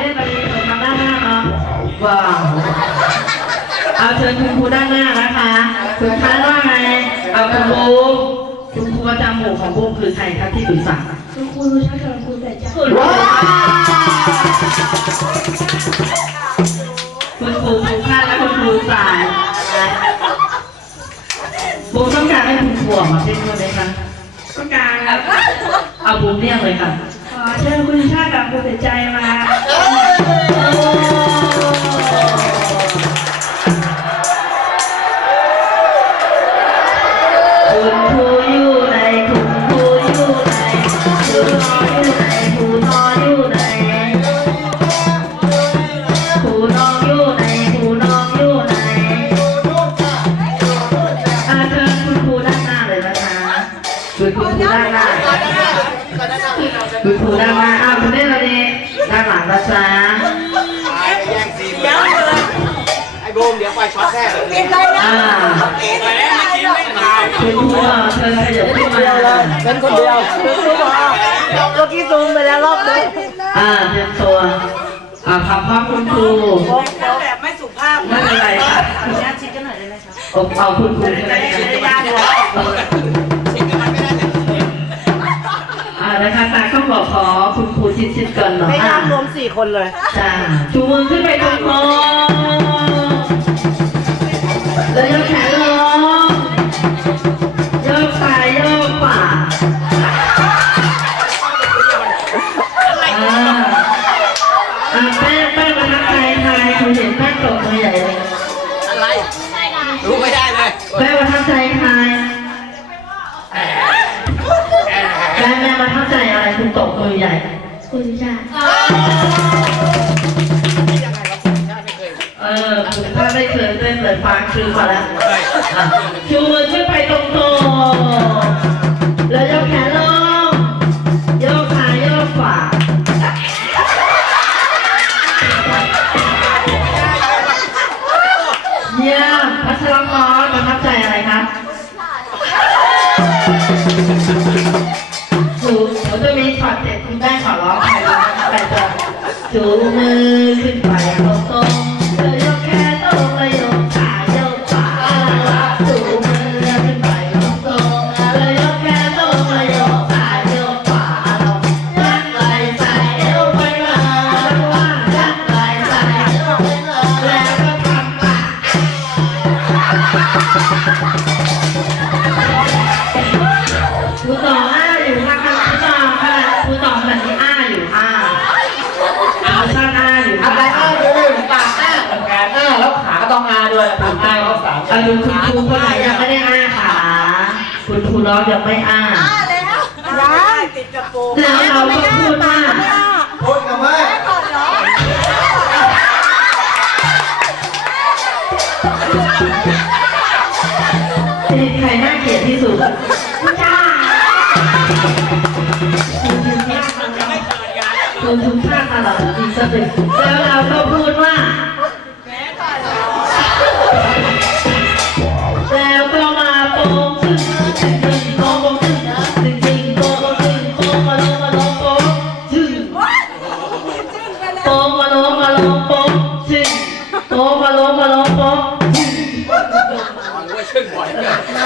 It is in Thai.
อ่าคุณเล่นไปเปิดทางด้านหน้าเนาะว้าวเอาเชิญคุณครูด้านหน้านะคะคุณคาดว่าไงเอาคุณครูคุณครูประจำหมู่ของบูมคือใครครับที่ปรึกษาคุณครูรู้ชักชวนคุณแต่จะคุณครูคุณครูครูคาดและคุณครูสายบูมต้องการให้คุณครูออกมาเป็นคนไหมคะต้องการครับเอาบูมเรียกเลยค่ะขอเชิญคุณชาติกับคุณแต่ใจมา คุณครูด้านหน้าอ้าวคุณเล่นอะไรดีด้านหลังนะจ๊ะแย่งซีนไอ้บูมเดี๋ยวไฟช็อตแน่เลยอ่าแหมเมื่กี้ไม่ถ่ายคุณครูเชิญขยับขึ้นมาเป็นคนเดียวคือซูมอะเมื่อ กี้ซูมไปแล้วรอบนึงอ่าเตรียมตัว อ่าทำภาพคุณครูแบบไม่สุภาพไม่เป็นไรค่ะขออนุญาตชิดกันหน่อยได้ไหมครับเอาเอาคุณครูก็ได้จะได้ยากกว่าอ่านะคะตาก็บอกขอคุณครูชิดชิดๆก่อนเนาะไม่อ่ายากรวมสี่คนเลย จ้าชูมือขึ้น ใจใครแม่แม่ประทับใจอะไรคุณตกมือใหญ่ คุณชาติเออคุณถ้าได้เคยเต้นเลยฟังคือมาแล้วอะชูมือขึ้นไปตรงๆแล้วยกแขนลงโยกซ้ายโยกขวาเยี่ยมพัชรพร ครูสองอ้าอยู่ค่ะครูสองค่ะครูสองแบบนี้อ้าอยู่อ้าเอาชาติอ้าอยู่อะค่ะไรอ้าดูปากอ้าแขนอ้าแล้วขาก็ต้องอ้าด้วยทำอ้าเขาสามเอาดูคุณครูคนไหนยังไม่ได้อ้าขาคุณครูน้องยังไม่อ้ายังติดกระโปรงแล้วเราก็พูดว่าพูดกับแม่ทีใครอ น่าเกลียดที่สุดจ้าคุณทุกท่าตลอดอีกสักหนึ่งแล้วเราก็พูดว่าแล้วก็มาโป่งซึ่งซึ่งโป่งซึ่งซึ่งซึ่งโป่งซึ่งโป่งมาลงมาลงโป่งซึ่งโป่งมาลงมาลงโป่งซึ่งโป่งมาลงมาลงโป่งซึ่ง